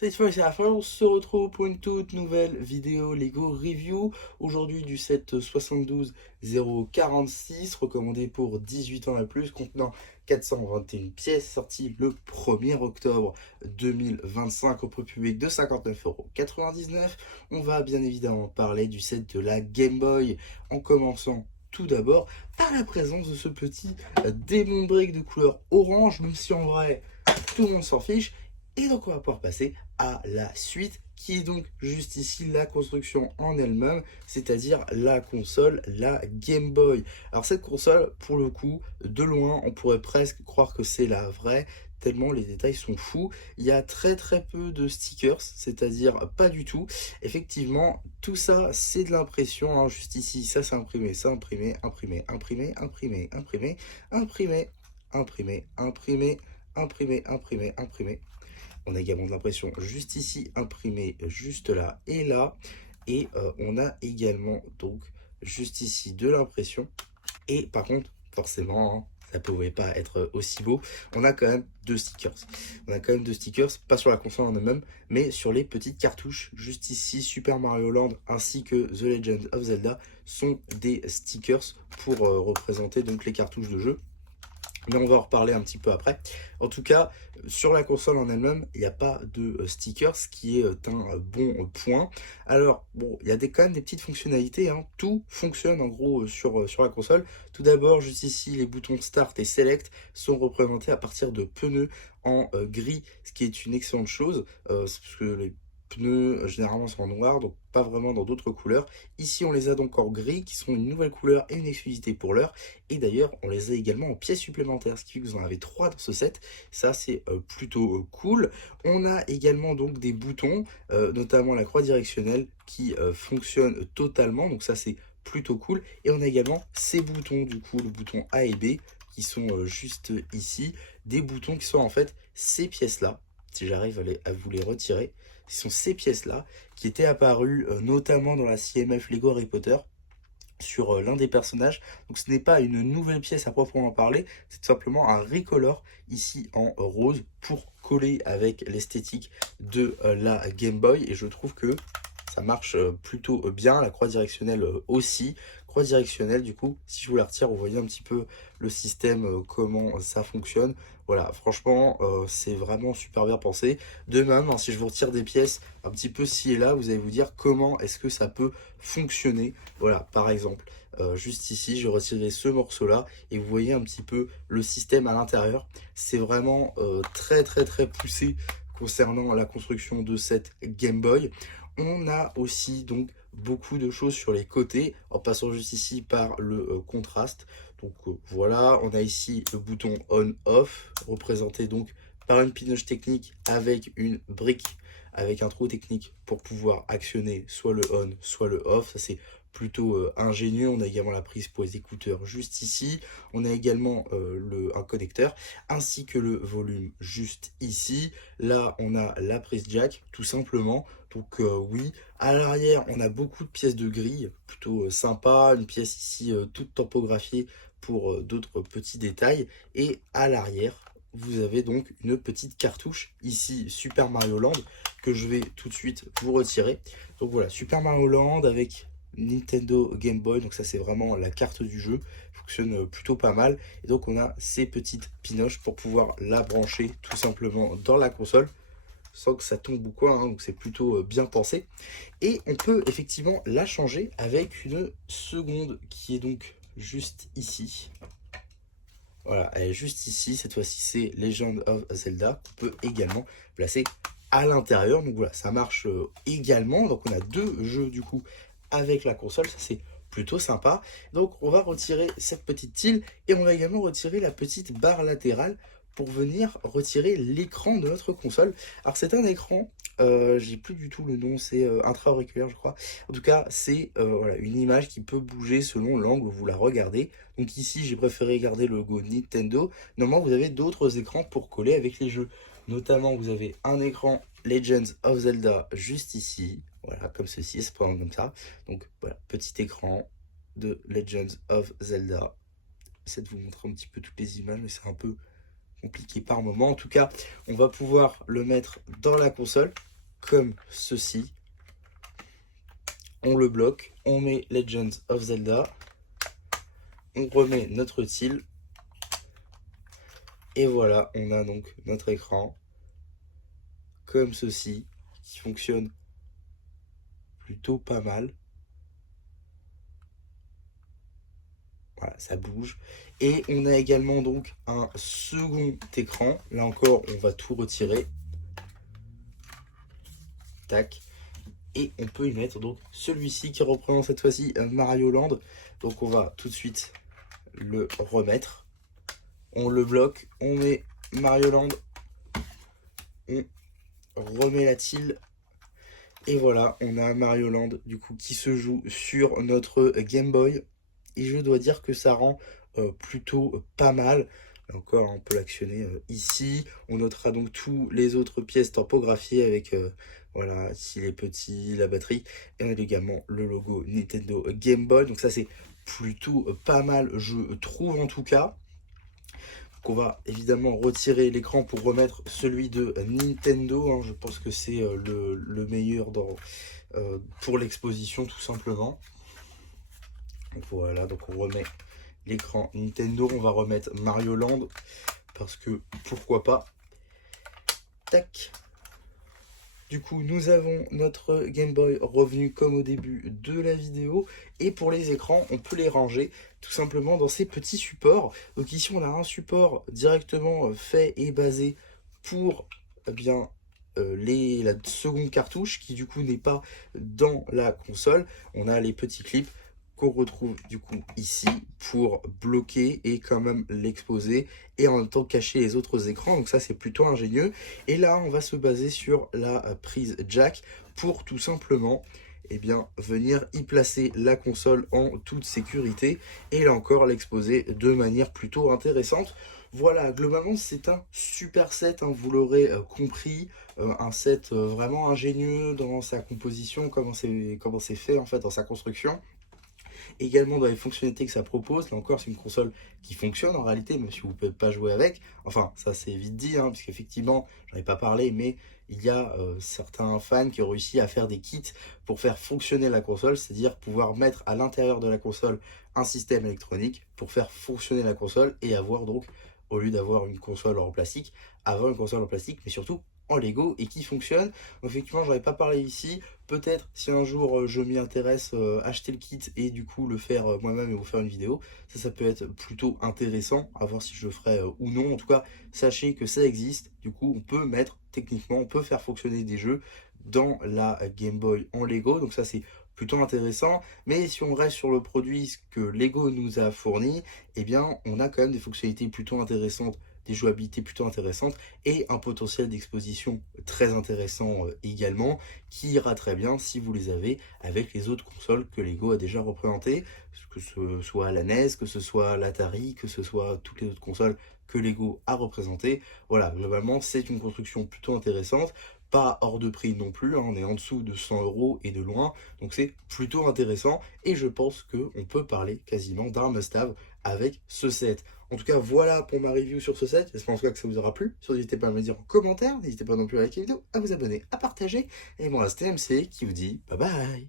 Cette fois c'est la fin, on se retrouve pour une toute nouvelle vidéo Lego Review. Aujourd'hui du set 72046, recommandé pour 18 ans et plus, contenant 421 pièces, sorti le 1er octobre 2025 au prix public de 59,99 €. On va bien évidemment parler du set de la Game Boy, en commençant tout d'abord par la présence de ce petit démon break de couleur orange, même si en vrai tout le monde s'en fiche. Et donc on va pouvoir passer à la suite, qui est donc juste ici la construction en elle-même, c'est-à-dire la console, la Game Boy. Alors cette console, pour le coup, de loin, on pourrait presque croire que c'est la vraie, tellement les détails sont fous. Il y a très peu de stickers, c'est-à-dire pas du tout. Effectivement, tout ça, c'est de l'impression, hein. Juste ici, ça c'est imprimé, ça imprimé, imprimé, imprimé, imprimé, imprimé, imprimé, imprimé, imprimé, imprimé, imprimé, imprimé. On a également de l'impression juste ici, imprimé juste là et là. Et on a également donc juste ici de l'impression. Et par contre, forcément, hein, ça pouvait pas être aussi beau. On a quand même deux stickers. On a quand même deux stickers, pas sur la console en elle-même, mais sur les petites cartouches. Juste ici, Super Mario Land ainsi que The Legend of Zelda sont des stickers pour représenter donc les cartouches de jeu. Mais on va en reparler un petit peu après. En tout cas, sur la console en elle-même, il n'y a pas de sticker, ce qui est un bon point. Alors, bon, il y a quand même des petites fonctionnalités, hein. Tout fonctionne en gros sur la console. Tout d'abord, juste ici, les boutons Start et Select sont représentés à partir de pneus en gris, ce qui est une excellente chose, parce que les pneus généralement sont en noir, donc pas vraiment dans d'autres couleurs. Ici, on les a donc en gris, qui sont une nouvelle couleur et une exclusivité pour l'heure. Et d'ailleurs, on les a également en pièces supplémentaires, ce qui fait que vous en avez 3 dans ce set. Ça, c'est plutôt cool. On a également donc des boutons, notamment la croix directionnelle, qui fonctionne totalement. Donc ça, c'est plutôt cool. Et on a également ces boutons, du coup, le bouton A et B, qui sont juste ici. Des boutons qui sont en fait ces pièces-là. Si j'arrive à vous les retirer, ce sont ces pièces-là qui étaient apparues notamment dans la CMF Lego Harry Potter sur l'un des personnages. Donc ce n'est pas une nouvelle pièce à proprement parler, c'est tout simplement un recolor ici en rose pour coller avec l'esthétique de la Game Boy. Et je trouve que ça marche plutôt bien. La croix directionnelle aussi. Croix directionnelle, du coup, si je vous la retire, vous voyez un petit peu le système, comment ça fonctionne. Voilà, franchement, c'est vraiment super bien pensé. De même, hein, si je vous retire des pièces un petit peu ci et là, vous allez vous dire comment est-ce que ça peut fonctionner. Voilà, par exemple, juste ici, je retirerai ce morceau-là et vous voyez un petit peu le système à l'intérieur. C'est vraiment très poussé concernant la construction de cette Game Boy. On a aussi donc beaucoup de choses sur les côtés, en passant juste ici par le contraste. Donc voilà, on a ici le bouton on-off, représenté donc par une pinoche technique avec une brique, avec un trou technique pour pouvoir actionner soit le on, soit le off. Ça c'est plutôt ingénieux. On a également la prise pour les écouteurs juste ici. On a également un connecteur, ainsi que le volume juste ici. Là, on a la prise jack, tout simplement. Donc oui, à l'arrière, on a beaucoup de pièces de grille, plutôt sympa. Une pièce ici toute tampographiée pour d'autres petits détails. Et à l'arrière, vous avez donc une petite cartouche, ici Super Mario Land, que je vais tout de suite vous retirer. Donc voilà, Super Mario Land avec Nintendo Game Boy, donc ça c'est vraiment la carte du jeu, fonctionne plutôt pas mal. Et donc on a ces petites pinoches pour pouvoir la brancher tout simplement dans la console, sans que ça tombe ou quoi, hein, donc c'est plutôt bien pensé. Et on peut effectivement la changer avec une seconde qui est donc juste ici. Voilà, elle est juste ici. Cette fois-ci, c'est Legend of Zelda qu'on peut également placer à l'intérieur. Donc voilà, ça marche également. Donc on a deux jeux du coup avec la console. Ça, c'est plutôt sympa. Donc on va retirer cette petite tile et on va également retirer la petite barre latérale pour venir retirer l'écran de notre console. Alors c'est un écran, j'ai plus du tout le nom, c'est intra-auriculaire je crois. En tout cas, c'est voilà, une image qui peut bouger selon l'angle où vous la regardez. Donc ici, j'ai préféré garder le logo Nintendo. Normalement, vous avez d'autres écrans pour coller avec les jeux. Notamment, vous avez un écran Legends of Zelda juste ici. Voilà, comme ceci, ça se présente comme ça. Donc voilà, petit écran de Legends of Zelda. J'essaie de vous montrer un petit peu toutes les images, mais c'est un peu compliqué par moment. En tout cas, on va pouvoir le mettre dans la console. comme ceci. On le bloque, on met Legends of Zelda, on remet notre tile, et voilà, on a donc notre écran, comme ceci, qui fonctionne plutôt pas mal. Voilà, ça bouge. Et on a également donc un second écran. Là encore, on va tout retirer. Tac. Et on peut y mettre donc celui-ci qui représente cette fois-ci Mario Land. Donc on va tout de suite le remettre. On le bloque, on met Mario Land, on remet la tile. Et voilà, on a Mario Land du coup qui se joue sur notre Game Boy. Et je dois dire que ça rend plutôt pas mal. Là encore, on peut l'actionner ici. On notera donc tous les autres pièces topographiées avec voilà, ici les petits, la batterie. Et on a également le logo Nintendo Game Boy. Donc ça c'est plutôt pas mal, je trouve en tout cas. Donc on va évidemment retirer l'écran pour remettre celui de Nintendo. Hein. Je pense que c'est le meilleur pour l'exposition tout simplement. Donc voilà, donc on remet l'écran Nintendo, on va remettre Mario Land, parce que pourquoi pas. Tac. Du coup, nous avons notre Game Boy revenu comme au début de la vidéo. Et pour les écrans, on peut les ranger tout simplement dans ces petits supports. Donc ici, on a un support directement fait et basé pour eh bien, la seconde cartouche qui du coup n'est pas dans la console. On a les petits clips qu'on retrouve du coup ici pour bloquer et quand même l'exposer et en même temps cacher les autres écrans. Donc ça c'est plutôt ingénieux. Et là on va se baser sur la prise jack pour tout simplement venir y placer la console en toute sécurité et là encore l'exposer de manière plutôt intéressante. Voilà, globalement c'est un super set, hein, vous l'aurez compris, un set vraiment ingénieux dans sa composition, comment c'est fait en fait dans sa construction. Également dans les fonctionnalités que ça propose, là encore c'est une console qui fonctionne en réalité, même si vous ne pouvez pas jouer avec. Enfin, ça c'est vite dit, hein, parce qu'effectivement, j'en ai pas parlé, mais il y a certains fans qui ont réussi à faire des kits pour faire fonctionner la console, c'est-à-dire pouvoir mettre à l'intérieur de la console un système électronique pour faire fonctionner la console et avoir donc, au lieu d'avoir une console en plastique, avoir une console en plastique, mais surtout en Lego et qui fonctionne. Donc, effectivement, j'en ai pas parlé ici. Peut-être si un jour je m'y intéresse, acheter le kit et du coup le faire moi-même et vous faire une vidéo. Ça peut être plutôt intéressant, à voir si je le ferai ou non. En tout cas, sachez que ça existe. Du coup, on peut mettre, techniquement, on peut faire fonctionner des jeux dans la Game Boy en Lego. Donc ça, c'est plutôt intéressant. Mais si on reste sur le produit que Lego nous a fourni, eh bien, on a quand même des fonctionnalités plutôt intéressantes, des jouabilités plutôt intéressantes et un potentiel d'exposition très intéressant également, qui ira très bien si vous les avez avec les autres consoles que Lego a déjà représentées, que ce soit la NES, que ce soit l'Atari, que ce soit toutes les autres consoles que Lego a représentées. Voilà, globalement, c'est une construction plutôt intéressante, pas hors de prix non plus, hein, on est en dessous de 100 € et de loin, donc c'est plutôt intéressant, et je pense qu'on peut parler quasiment d'un must-have avec ce set. En tout cas, voilà pour ma review sur ce set. J'espère en tout cas que ça vous aura plu. N'hésitez pas à me le dire en commentaire. N'hésitez pas non plus à liker la vidéo, à vous abonner, à partager. Et moi, c'était MC qui vous dit bye bye.